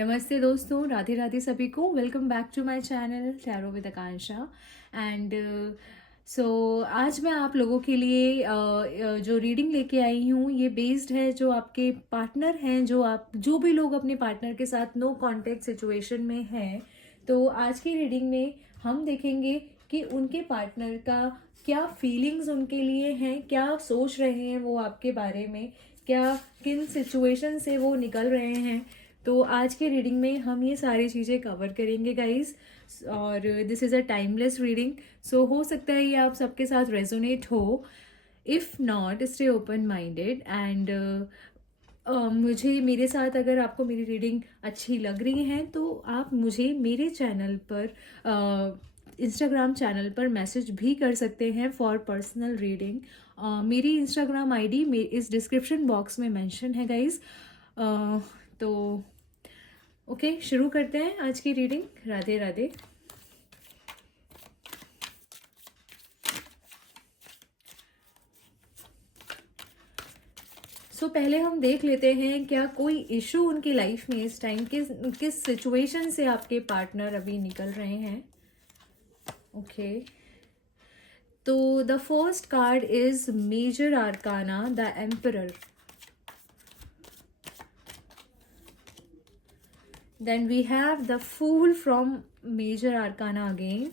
नमस्ते दोस्तों, राधे राधे सभी को। Welcome back to my channel tarot with Akanksha. And so आज मैं आप लोगों के लिए जो रीडिंग लेके आई हूँ, ये बेस्ड है जो आपके पार्टनर हैं, जो भी लोग अपने पार्टनर के साथ नो कांटेक्ट सिचुएशन में हैं। तो आज की रीडिंग में हम देखेंगे कि उनके पार्टनर का क्या फीलिंग्स उनके लिए हैं, क्या सोच रहे हैं वो आपके बारे में, क्या किन सिचुएशन से वो निकल रहे हैं। तो आज के रीडिंग में हम ये सारी चीज़ें कवर करेंगे गाइस। और this is a timeless reading, so हो सकता है ये आप सबके साथ रेजोनेट हो। If not, stay open minded. And मुझे मेरे साथ अगर आपको मेरी रीडिंग अच्छी लग रही है तो आप मुझे मेरे चैनल पर इंस्टाग्राम चैनल पर मैसेज भी कर सकते हैं फॉर पर्सनल रीडिंग। मेरी इंस्टाग्राम आईडी इस डिस्क्रिप्शन बॉक्स में मेंशन है गाइस। तो ओके, शुरू करते हैं आज की रीडिंग। राधे राधे। पहले हम देख लेते हैं क्या कोई इशू उनकी लाइफ में इस टाइम किस सिचुएशन से आपके पार्टनर अभी निकल रहे हैं। ओके, तो the first card is major arcana, the emperor. Then we have the Fool from Major Arcana again.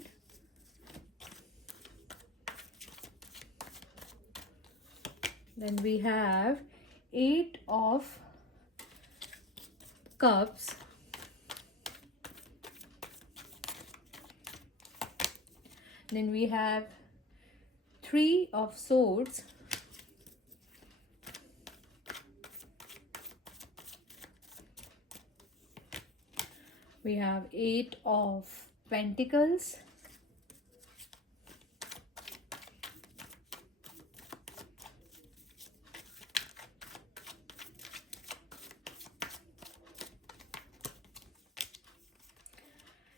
Then we have Eight of Cups. Then we have Three of Swords. We have Eight of Pentacles.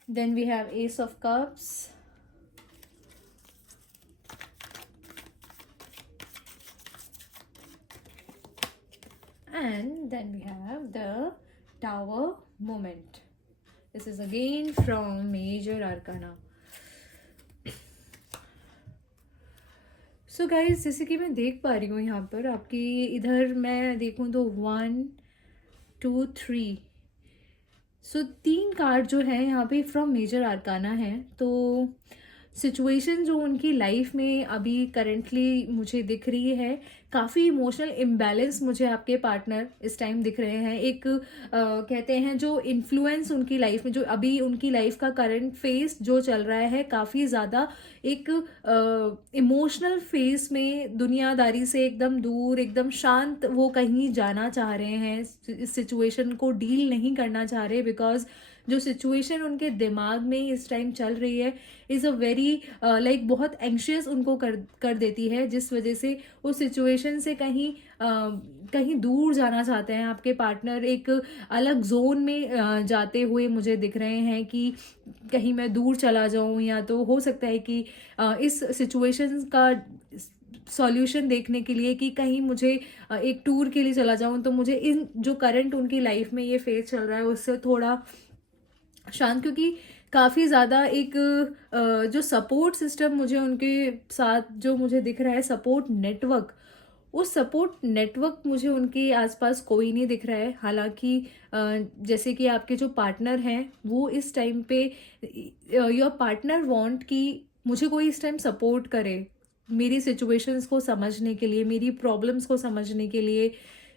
Then we have Ace of Cups. And then we have the Tower Moment. This is again from Major Arcana. So guys, जैसे कि मैं देख पा रही हूँ यहाँ पर आपकी, इधर मैं देखूँ तो 1 2 3, सो 3 कार्ड जो है यहाँ पे फ्रॉम मेजर आर्काना है। तो सिचुएशन जो उनकी लाइफ में अभी करेंटली मुझे दिख रही है, काफ़ी इमोशनल इम्बैलेंस मुझे आपके पार्टनर इस टाइम दिख रहे हैं। एक कहते हैं जो इन्फ्लुएंस उनकी लाइफ में, जो अभी उनकी लाइफ का करंट फेस जो चल रहा है, काफ़ी ज़्यादा एक इमोशनल फेस में, दुनियादारी से एकदम दूर, एकदम शांत वो कहीं जाना चाह रहे हैं, इस सिचुएशन को डील नहीं करना चाह रहे। बिकॉज जो सिचुएशन उनके दिमाग में इस टाइम चल रही है इज़ अ वेरी लाइक बहुत एंशियस उनको कर देती है, जिस वजह से उस सिचुएशन से कहीं दूर जाना चाहते हैं आपके पार्टनर। एक अलग जोन में जाते हुए मुझे दिख रहे हैं कि कहीं मैं दूर चला जाऊं, या तो हो सकता है कि इस सिचुएशन का सॉल्यूशन देखने के लिए कि कहीं मुझे एक टूर के लिए चला जाऊं, तो मुझे इन जो करंट उनकी लाइफ में ये फेज चल रहा है उससे थोड़ा शांत, क्योंकि काफ़ी ज़्यादा एक जो सपोर्ट सिस्टम मुझे उनके साथ जो मुझे दिख रहा है, सपोर्ट नेटवर्क, उस सपोर्ट नेटवर्क मुझे उनके आसपास कोई नहीं दिख रहा है। हालांकि जैसे कि आपके जो पार्टनर हैं वो इस टाइम पे, योर पार्टनर वांट कि मुझे कोई इस टाइम सपोर्ट करे, मेरी सिचुएशंस को समझने के लिए, मेरी प्रॉब्लम्स को समझने के लिए,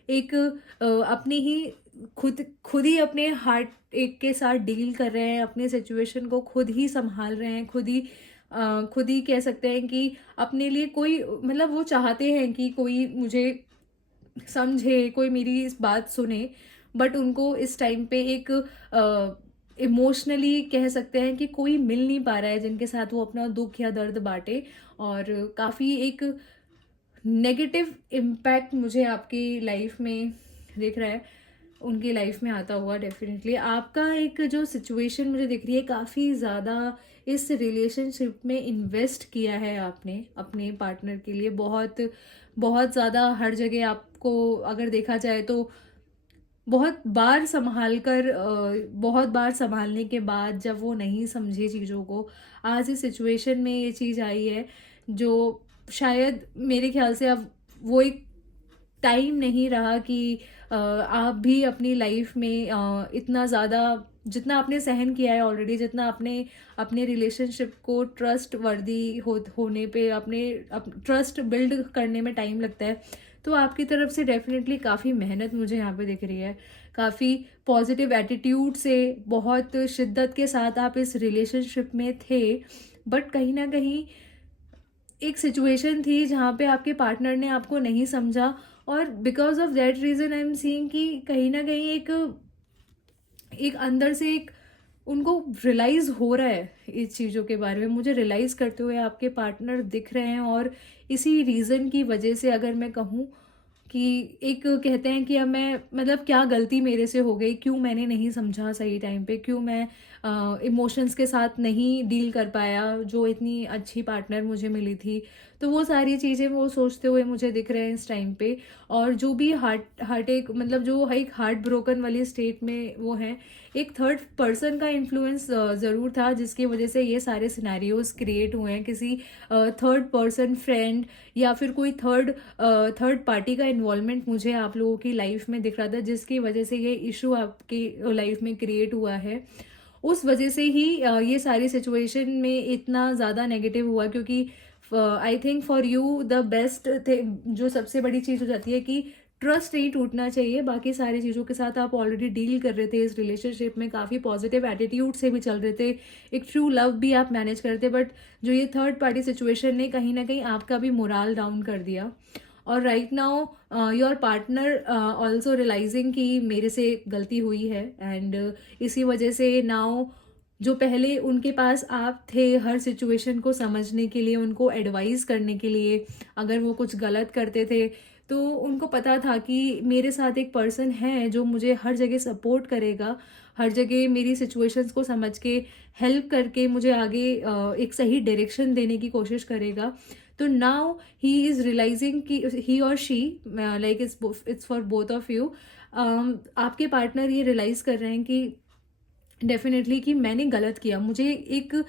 एक अपनी ही खुद ही अपने हार्ट एक के साथ डील कर रहे हैं, अपने सिचुएशन को खुद ही संभाल रहे हैं, खुद ही कह सकते हैं कि अपने लिए कोई, मतलब वो चाहते हैं कि कोई मुझे समझे, कोई मेरी इस बात सुने। बट उनको इस टाइम पे एक इमोशनली कह सकते हैं कि कोई मिल नहीं पा रहा है जिनके साथ वो अपना दुख या दर्द बांटे। और काफ़ी एक नेगेटिव इम्पैक्ट मुझे आपकी लाइफ में दिख रहा है, उनकी लाइफ में आता हुआ। डेफिनेटली आपका एक जो सिचुएशन मुझे दिख रही है, काफ़ी ज़्यादा इस रिलेशनशिप में इन्वेस्ट किया है आपने अपने पार्टनर के लिए, बहुत बहुत ज़्यादा। हर जगह आपको अगर देखा जाए तो बहुत बार संभालने के बाद जब वो नहीं समझे चीज़ों को, आज इस सिचुएशन में ये चीज़ आई है, जो शायद मेरे ख्याल से अब वो एक टाइम नहीं रहा कि आप भी अपनी लाइफ में इतना ज़्यादा, जितना आपने सहन किया है ऑलरेडी, जितना आपने अपने रिलेशनशिप को ट्रस्ट वर्दी होने पे अपने ट्रस्ट बिल्ड करने में टाइम लगता है, तो आपकी तरफ से डेफिनेटली काफ़ी मेहनत मुझे यहाँ पे दिख रही है। काफ़ी पॉजिटिव एटीट्यूड से, बहुत शिद्दत के साथ आप इस रिलेशनशिप में थे, बट कहीं ना कहीं एक सिचुएशन थी जहाँ पे आपके पार्टनर ने आपको नहीं समझा, और because of that reason I am seeing कि कहीं ना कहीं एक एक अंदर से एक उनको रियलाइज़ हो रहा है इस चीज़ों के बारे में। मुझे रियलाइज़ करते हुए आपके पार्टनर दिख रहे हैं, और इसी रीज़न की वजह से अगर मैं कहूँ कि एक कहते हैं कि अब मैं मतलब क्या गलती मेरे से हो गई, क्यों मैंने नहीं समझा सही टाइम पे, क्यों मैं इमोशंस के साथ नहीं डील कर पाया, जो इतनी अच्छी पार्टनर मुझे मिली थी। तो वो सारी चीज़ें वो सोचते हुए मुझे दिख रहे हैं इस टाइम पे। और जो भी हार्ट एक मतलब जो एक हार्ट ब्रोकन वाली स्टेट में वो है, एक थर्ड पर्सन का इन्फ्लुएंस ज़रूर था जिसकी वजह से ये सारे सिनेरियोज क्रिएट हुए हैं। किसी थर्ड पर्सन, फ्रेंड, या फिर कोई थर्ड पार्टी का इन्वॉल्वमेंट मुझे आप लोगों की लाइफ में दिख रहा था, जिसकी वजह से ये इशू आपकी लाइफ में क्रिएट हुआ है। उस वजह से ही ये सारी सिचुएशन में इतना ज़्यादा नेगेटिव हुआ, क्योंकि I think for you the best थे, जो सबसे बड़ी चीज़ हो जाती है कि ट्रस्ट नहीं टूटना चाहिए। बाकी सारी चीज़ों के साथ आप ऑलरेडी डील कर रहे थे इस रिलेशनशिप में, काफ़ी पॉजिटिव एटीट्यूड से भी चल रहे थे, एक ट्रू लव भी आप मैनेज करते, बट जो ये थर्ड पार्टी सिचुएशन ने कहीं ना कहीं आपका भी मोराल डाउन कर दिया। और right now your partner also realising कि मेरे से गलती हुई है, एंड इसी वजह से नाउ जो पहले उनके पास आप थे हर सिचुएशन को समझने के लिए, उनको एडवाइस करने के लिए, अगर वो कुछ गलत करते थे तो उनको पता था कि मेरे साथ एक पर्सन है जो मुझे हर जगह सपोर्ट करेगा, हर जगह मेरी सिचुएशंस को समझ के हेल्प करके मुझे आगे एक सही डायरेक्शन देने की कोशिश करेगा। तो नाउ ही इज़ रियलाइजिंग कि ही और she, like it's for both of you, आपके पार्टनर ये रियलाइज़ कर रहे हैं कि डेफिनेटली कि मैंने गलत किया, मुझे एक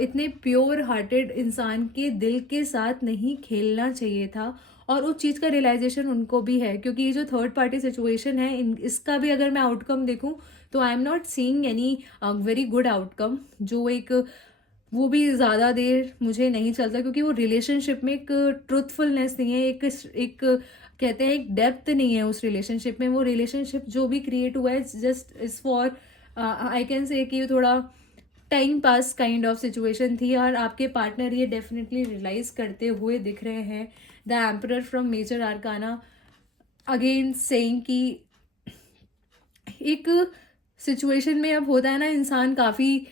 इतने प्योर हार्टेड इंसान के दिल के साथ नहीं खेलना चाहिए था। और उस चीज़ का रियलाइजेशन उनको भी है, क्योंकि ये जो थर्ड पार्टी सिचुएशन है इसका भी अगर मैं आउटकम देखूं तो I am not seeing any very good outcome. जो एक वो भी ज़्यादा देर मुझे नहीं चलता, क्योंकि वो रिलेशनशिप में एक ट्रुथफुलनेस नहीं है, एक कहते हैं एक डेप्थ नहीं है उस रिलेशनशिप में। वो रिलेशनशिप जो भी क्रिएट हुआ है just is for I can say कि थोड़ा time pass kind of situation थी। और आपके पार्टनर ये डेफिनेटली रियलाइज करते हुए दिख रहे हैं। The emperor from major arcana again saying कि एक सिचुएशन में अब होता है ना, इंसान काफ़ी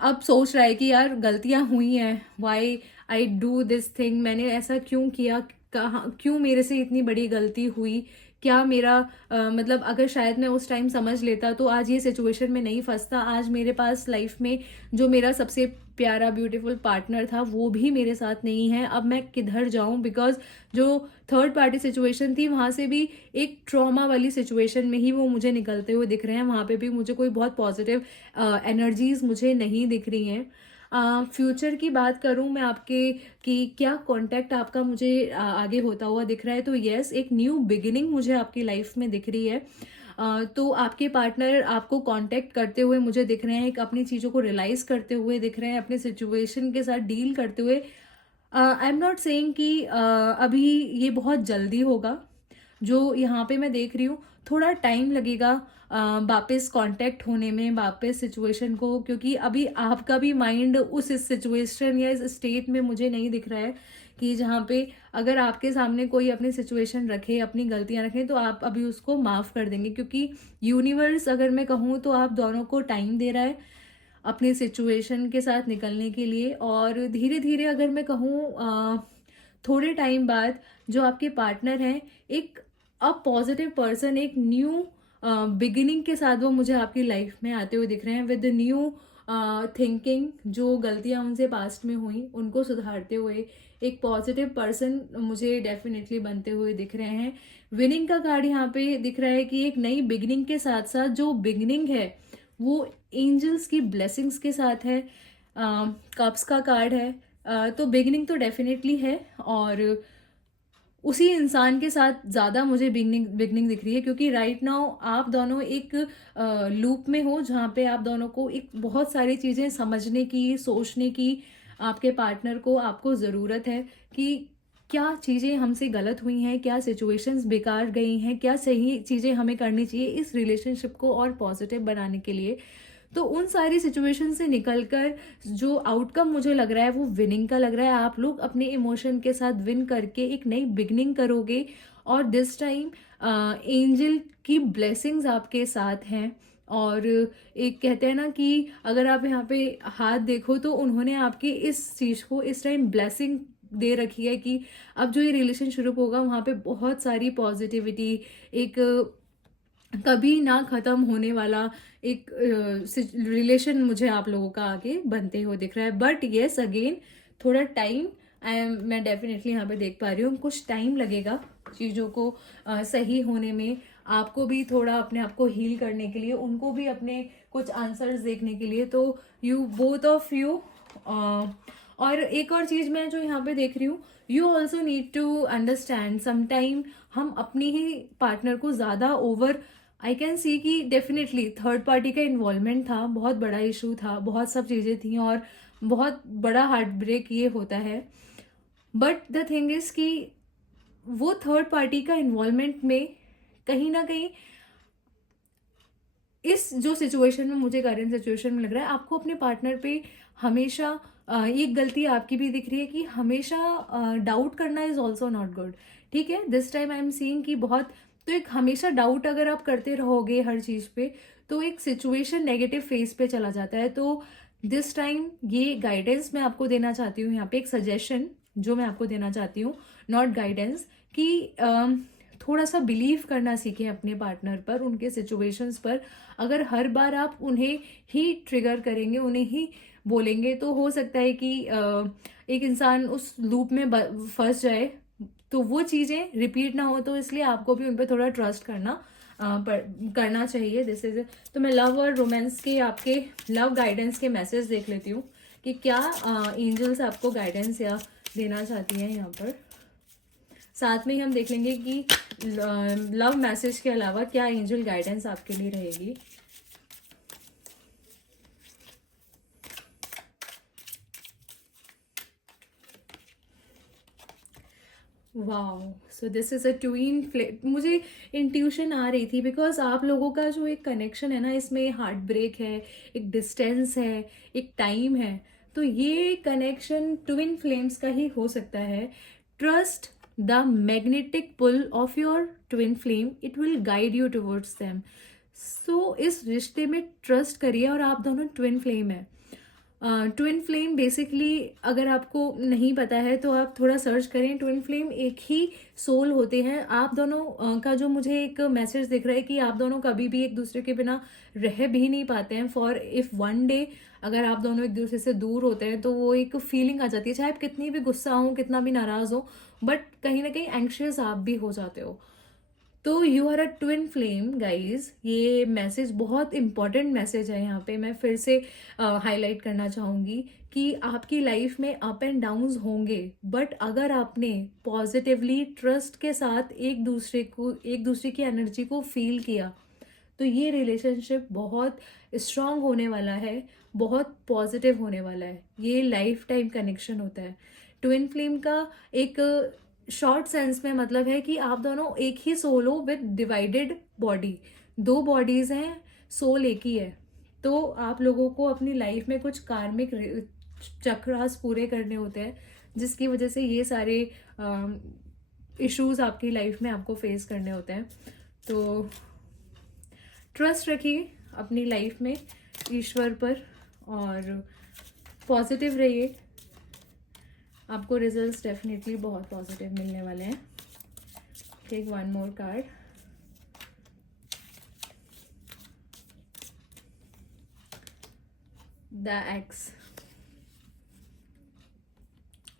अब सोच रहा है कि यार गलतियां हुई हैं, why I do this thing, मैंने ऐसा क्यों किया, कहाँ क्यों मेरे से इतनी बड़ी गलती हुई, क्या मेरा मतलब अगर शायद मैं उस टाइम समझ लेता तो आज ये सिचुएशन में नहीं फंसता, आज मेरे पास लाइफ में जो मेरा सबसे प्यारा ब्यूटीफुल पार्टनर था वो भी मेरे साथ नहीं है, अब मैं किधर जाऊं। बिकॉज जो थर्ड पार्टी सिचुएशन थी वहाँ से भी एक ट्रॉमा वाली सिचुएशन में ही वो मुझे निकलते हुए दिख रहे हैं, वहाँ पे भी मुझे कोई बहुत पॉजिटिव एनर्जीज मुझे नहीं दिख रही हैं। फ्यूचर की बात करूं मैं आपके कि क्या कांटेक्ट आपका मुझे आगे होता हुआ दिख रहा है, तो यस, एक न्यू बिगिनिंग मुझे आपकी लाइफ में दिख रही है। तो आपके पार्टनर आपको कांटेक्ट करते हुए मुझे दिख रहे हैं, एक अपनी चीज़ों को रियलाइज करते हुए दिख रहे हैं, अपने सिचुएशन के साथ डील करते हुए। आई एम नॉट सेइंग कि अभी ये बहुत जल्दी होगा, जो यहाँ पे मैं देख रही हूँ थोड़ा टाइम लगेगा वापस कांटेक्ट होने में, वापस सिचुएशन को, क्योंकि अभी आपका भी माइंड उस सिचुएशन या इस स्टेट में मुझे नहीं दिख रहा है कि जहाँ पे अगर आपके सामने कोई अपनी सिचुएशन रखे, अपनी गलतियाँ रखें, तो आप अभी उसको माफ़ कर देंगे, क्योंकि यूनिवर्स अगर मैं कहूँ तो आप दोनों को टाइम दे रहा है अपनी सिचुएशन के साथ निकलने के लिए। और धीरे धीरे अगर मैं कहूँ थोड़े टाइम बाद जो आपके पार्टनर हैं, एक पॉजिटिव पर्सन, एक न्यू बिगिनिंग के साथ वो मुझे आपकी लाइफ में आते हुए दिख रहे हैं, विद न्यू थिंकिंग, जो गलतियाँ उनसे पास्ट में हुई उनको सुधारते हुए एक पॉजिटिव पर्सन मुझे डेफिनेटली बनते हुए दिख रहे हैं। विनिंग का कार्ड यहाँ पे दिख रहा है कि एक नई बिगिनिंग के साथ साथ जो बिगिनिंग है वो एंजल्स की ब्लेसिंग्स के साथ है। कप्स का कार्ड है। तो बिगिनिंग तो डेफिनेटली है, और उसी इंसान के साथ ज़्यादा मुझे बिगनिंग बिगनिंग दिख रही है, क्योंकि राइट नाउ आप दोनों एक लूप में हो जहाँ पे आप दोनों को एक बहुत सारी चीज़ें समझने की, सोचने की आपके पार्टनर को आपको ज़रूरत है कि क्या चीज़ें हमसे गलत हुई हैं, क्या सिचुएशंस बेकार गई हैं, क्या सही चीज़ें हमें करनी चाहिए इस रिलेशनशिप को और पॉजिटिव बनाने के लिए। तो उन सारी सिचुएशन से निकलकर जो आउटकम मुझे लग रहा है वो विनिंग का लग रहा है। आप लोग अपने इमोशन के साथ विन करके एक नई बिगनिंग करोगे, और दिस टाइम एंजल की ब्लेसिंग्स आपके साथ हैं। और एक कहते हैं ना कि अगर आप यहाँ पे हाथ देखो तो उन्होंने आपके इस चीज़ को इस टाइम ब्लेसिंग दे रखी है कि अब जो ये रिलेशन शुरू होगा वहाँ पे बहुत सारी पॉजिटिविटी, एक कभी ना ख़त्म होने वाला एक रिलेशन मुझे आप लोगों का आगे बनते हुए दिख रहा है। बट येस अगेन थोड़ा टाइम, मैं डेफिनेटली यहाँ पे देख पा रही हूँ कुछ टाइम लगेगा चीज़ों को सही होने में। आपको भी थोड़ा अपने आप को हील करने के लिए, उनको भी अपने कुछ आंसर्स देखने के लिए। तो यू बोथ ऑफ यू, और एक और चीज़ मैं जो यहाँ पे देख रही हूँ, you also need to understand sometime हम अपनी ही पार्टनर को ज़्यादा ओवर, आई कैन सी कि डेफिनेटली थर्ड पार्टी का इन्वॉल्वमेंट था, बहुत बड़ा इशू था, बहुत सब चीज़ें थी और बहुत बड़ा हार्ट ब्रेक ये होता है। बट द थिंग इज कि वो थर्ड पार्टी का इन्वॉल्वमेंट में कहीं ना कहीं इस जो सिचुएशन में, मुझे करंट सिचुएशन में लग रहा है आपको अपने पार्टनर पे हमेशा एक गलती आपकी भी दिख रही है कि हमेशा डाउट करना इज ऑल्सो नॉट गुड। ठीक है, this time I am seeing कि बहुत, तो एक हमेशा डाउट अगर आप करते रहोगे हर चीज़ पे तो एक सिचुएशन नेगेटिव फेज पे चला जाता है। तो दिस टाइम ये गाइडेंस मैं आपको देना चाहती हूँ, यहाँ पे एक सजेशन जो मैं आपको देना चाहती हूँ, नॉट गाइडेंस, कि थोड़ा सा बिलीव करना सीखें अपने पार्टनर पर, उनके सिचुएशंस पर। अगर हर बार आप उन्हें ही ट्रिगर करेंगे, उन्हें ही बोलेंगे, तो हो सकता है कि एक इंसान उस लूप में फंस जाए, तो वो चीज़ें रिपीट ना हो। तो इसलिए आपको भी उन पर थोड़ा ट्रस्ट करना चाहिए। दिस इज, तो मैं लव और रोमांस के आपके लव गाइडेंस के मैसेज देख लेती हूँ कि क्या एंजल्स आपको गाइडेंस या देना चाहती हैं यहाँ पर। साथ में ही हम देख लेंगे कि लव मैसेज के अलावा क्या एंजल गाइडेंस आपके लिए रहेगी। Wow, so this is a twin flame. मुझे इंट्यूशन आ रही थी बिकॉज आप लोगों का जो एक कनेक्शन है ना, इसमें हार्ट ब्रेक है, एक डिस्टेंस है, एक टाइम है। तो ये कनेक्शन ट्विन फ्लेम्स का ही हो सकता है। Trust the magnetic pull of your twin flame, it will guide you towards them. So इस रिश्ते में ट्रस्ट करिए। और आप दोनों ट्विन फ्लेम है। ट्विन फ्लेम बेसिकली अगर आपको नहीं पता है तो आप थोड़ा सर्च करें। ट्विन फ्लेम एक ही सोल होते हैं। आप दोनों का जो मुझे एक मैसेज दिख रहा है कि आप दोनों कभी भी एक दूसरे के बिना रह भी नहीं पाते हैं। फॉर इफ वन डे अगर आप दोनों एक दूसरे से दूर होते हैं तो वो एक फीलिंग आ जाती है, चाहे आप कितनी भी गुस्सा हो, कितना भी नाराज हो, बट कहीं ना कहीं एंग्शियस आप भी हो जाते हो। तो you are a twin flame guys. ये मैसेज बहुत इंपॉर्टेंट मैसेज है। यहाँ पे मैं फिर से हाईलाइट करना चाहूँगी कि आपकी लाइफ में अप एंड डाउन्स होंगे, बट अगर आपने पॉजिटिवली ट्रस्ट के साथ एक दूसरे की एनर्जी को फील किया तो ये रिलेशनशिप बहुत स्ट्रांग होने वाला है, बहुत पॉजिटिव होने वाला है। ये लाइफ टाइम कनेक्शन होता है। ट्विन फ्लेम का एक शॉर्ट सेंस में मतलब है कि आप दोनों एक ही सोल हो विद डिवाइडेड बॉडी। दो बॉडीज हैं, सोल एक ही है। तो आप लोगों को अपनी लाइफ में कुछ कार्मिक चक्रास पूरे करने होते हैं, जिसकी वजह से ये सारे इश्यूज आपकी लाइफ में आपको फेस करने होते हैं। तो ट्रस्ट रखिए अपनी लाइफ में ईश्वर पर और पॉजिटिव रहिए। आपको रिजल्ट्स डेफिनेटली बहुत पॉजिटिव मिलने वाले हैं। Take one more card. The ex.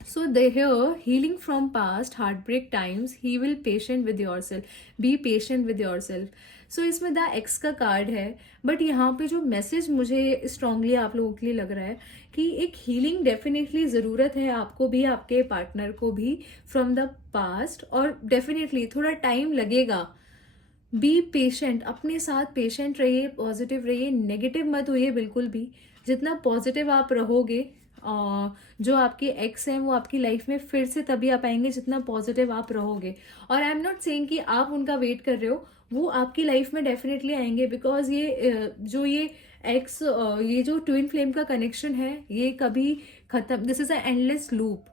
So they here healing from past heartbreak times. He will patient with yourself. Be patient with yourself. So इसमें द एक्स का कार्ड है. But यहाँ पे जो मैसेज मुझे स्ट्रांगली आप लोगों के लिए लग रहा है कि एक हीलिंग डेफिनेटली ज़रूरत है आपको भी, आपके पार्टनर को भी, फ्रॉम द पास्ट. और डेफिनेटली थोड़ा टाइम लगेगा. बी पेशेंट, अपने साथ पेशेंट रहिए, पॉजिटिव रहिए, नेगेटिव मत होइए बिल्कुल भी. जितना पॉजिटिव आप रहोगे, जो आपके एक्स हैं वो आपकी लाइफ में फिर से तभी आ पाएंगे जितना पॉजिटिव आप रहोगे. और आई एम नॉट सेइंग कि आप उनका वेट कर रहे हो, वो आपकी लाइफ में डेफिनेटली आएंगे. बिकॉज जो ये एक्स, ये जो ट्विन फ्लेम का कनेक्शन है ये कभी खत्म, this is a endless loop.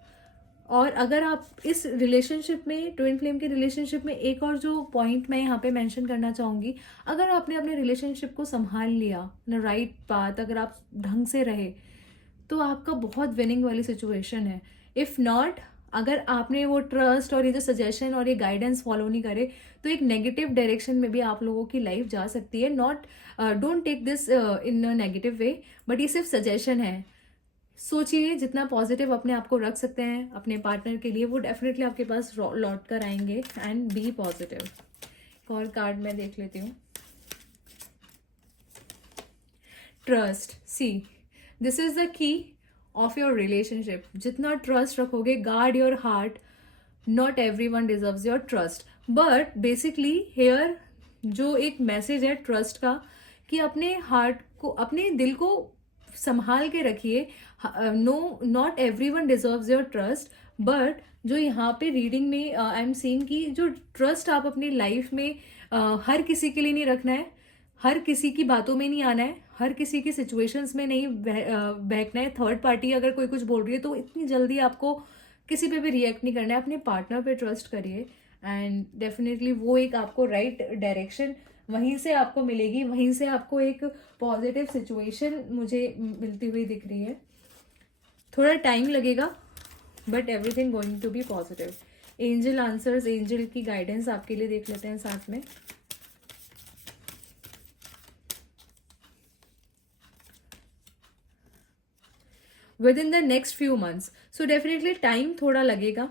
और अगर आप इस रिलेशनशिप में, ट्विन फ्लेम के रिलेशनशिप में, एक और जो पॉइंट मैं यहाँ पे मेंशन करना चाहूँगी, अगर आपने अपने रिलेशनशिप को संभाल लिया न, राइट पाथ, अगर आप ढंग से रहे, तो आपका बहुत विनिंग वाली सिचुएशन है. इफ़ नॉट, अगर आपने वो ट्रस्ट और ये जो सजेशन और ये गाइडेंस फॉलो नहीं करे, तो एक नेगेटिव डायरेक्शन में भी आप लोगों की लाइफ जा सकती है. Not, don't take this in a negative way, but ये सिर्फ सजेशन है. सोचिए, जितना पॉजिटिव अपने आप को रख सकते हैं अपने पार्टनर के लिए, वो डेफिनेटली आपके पास लौट कर आएंगे. And be positive. एक और कार्ड मैं देख लेती हूँ. Trust. See, this is the key of your relationship. जितना ट्रस्ट रखोगे, guard your heart. Not everyone deserves your trust, but basically here जो एक मैसेज है ट्रस्ट का, कि अपने हार्ट को, अपने दिल को संभाल के रखिए. No, not everyone deserves your trust, but जो यहाँ पे रीडिंग में आई एम सीइंग कि जो ट्रस्ट आप अपनी लाइफ में हर किसी के लिए नहीं रखना है, हर किसी की बातों में नहीं आना है, हर किसी की सिचुएशंस में नहीं बहकना है. थर्ड पार्टी अगर कोई कुछ बोल रही है तो इतनी जल्दी आपको किसी पे भी रिएक्ट नहीं करना है. अपने पार्टनर पे ट्रस्ट करिए एंड डेफिनेटली वो एक आपको राइट डायरेक्शन वहीं से आपको मिलेगी. वहीं से आपको एक पॉजिटिव सिचुएशन मुझे मिलती हुई दिख रही है. थोड़ा टाइम लगेगा, but everything going to be positive. Angel answers, angel की गाइडेंस आपके लिए देख लेते हैं साथ में. Within the next few months. So definitely time थोड़ा लगेगा,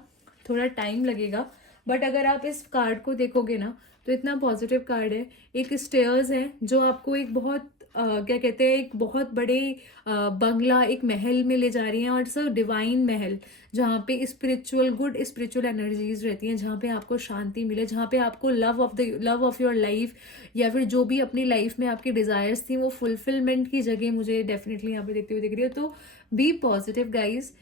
थोड़ा टाइम लगेगा. बट अगर आप इस कार्ड को देखोगे ना, तो इतना पॉजिटिव कार्ड है. एक स्टेयर्स है जो आपको एक बहुत क्या कहते हैं, एक बहुत बड़े बंगला, एक महल में ले जा रही हैं. और सर डिवाइन महल, जहाँ पे स्पिरिचुअल, गुड स्पिरिचुअल एनर्जीज रहती हैं, जहाँ पे आपको शांति मिले, जहाँ पे आपको लव ऑफ योर लाइफ, या फिर जो भी अपनी लाइफ में आपकी डिजायर्स थी वो फुलफिलमेंट की जगह मुझे डेफिनेटली यहाँ पे देखते हुए दिख रही है. तो बी पॉजिटिव गाइज.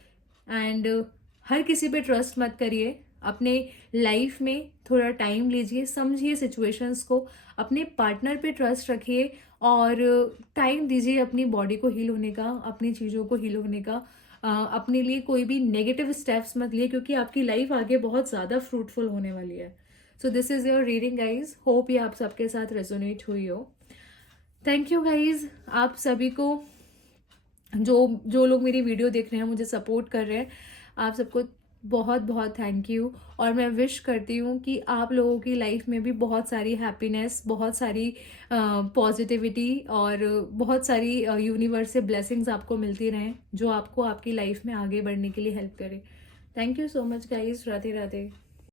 एंड हर किसी पे ट्रस्ट मत करिए. अपने लाइफ में थोड़ा टाइम लीजिए, समझिए सिचुएशंस को, अपने पार्टनर पे ट्रस्ट रखिए और टाइम दीजिए अपनी बॉडी को हील होने का, अपनी चीज़ों को हील होने का. अपने लिए कोई भी नेगेटिव स्टेप्स मत लिए, क्योंकि आपकी लाइफ आगे बहुत ज़्यादा फ्रूटफुल होने वाली है. So this is your reading guys. Hope ये आप सबके साथ रेजोनेट हुई हो. थैंक यू गाइज, आप सभी को, जो लोग मेरी वीडियो देख रहे हैं, मुझे सपोर्ट कर रहे हैं, आप सबको बहुत बहुत थैंक यू. और मैं विश करती हूँ कि आप लोगों की लाइफ में भी बहुत सारी हैप्पीनेस, बहुत सारी पॉजिटिविटी और बहुत सारी यूनिवर्स से ब्लेसिंग्स आपको मिलती रहें, जो आपको आपकी लाइफ में आगे बढ़ने के लिए हेल्प करे. Thank you so much guys. Radhe Radhe.